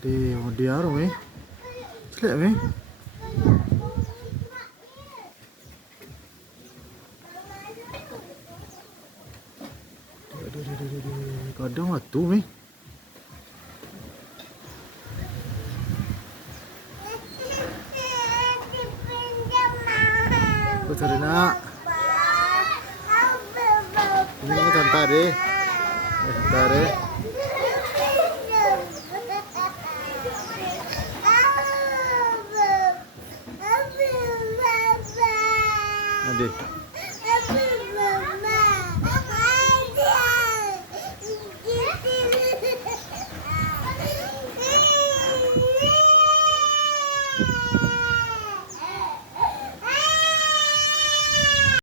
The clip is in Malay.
Dia orang ni. Celak ni. Kadang waktu ni. Kau cari nak? Ini kan tante deh. Tante deh. Adik.